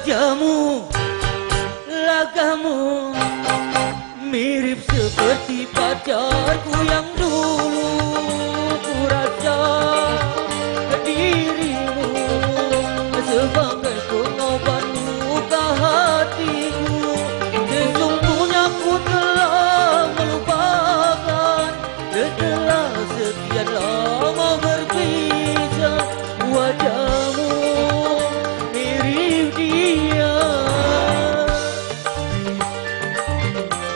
Wajahmu, lagamu mirip seperti pacarku yang dulu ku rasa. Dirimu sebagai pengobat luka hatiku. Sesungguhnya ku telah melupakan setelah sekian lama berpisah. Wajahmu mirip dia.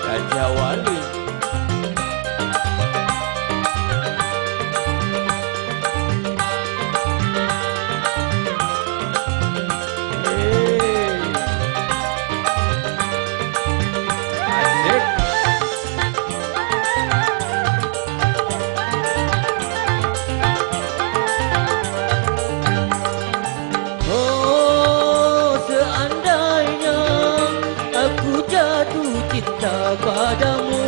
Raja Wali. Cinta padamu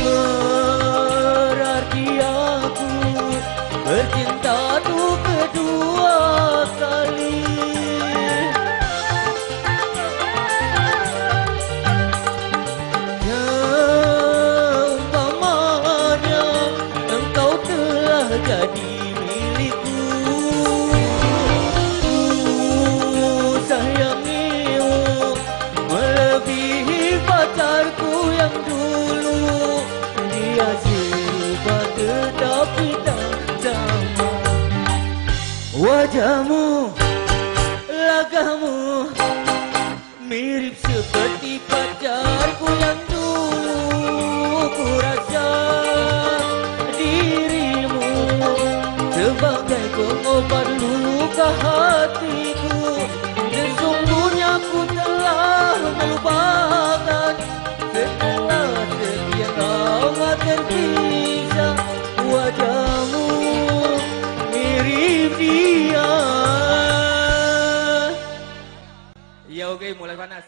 berarti aku bercinta tuh kedua kali. Seumpamanya engkau telah jadi milikku, sayangimu melebihi pacarku yang dulu. Dia serupa tetapi tak sama. Wajahmu, lagamu mirip seperti pacarku yang dulu ku rasa. Dirimu sebagai pengobat luka hatiku. Sesungguhnya ku telah melupakan setelah sekian lama terpisah. Wajahmu mirip dia. Ya oke, mulai panas.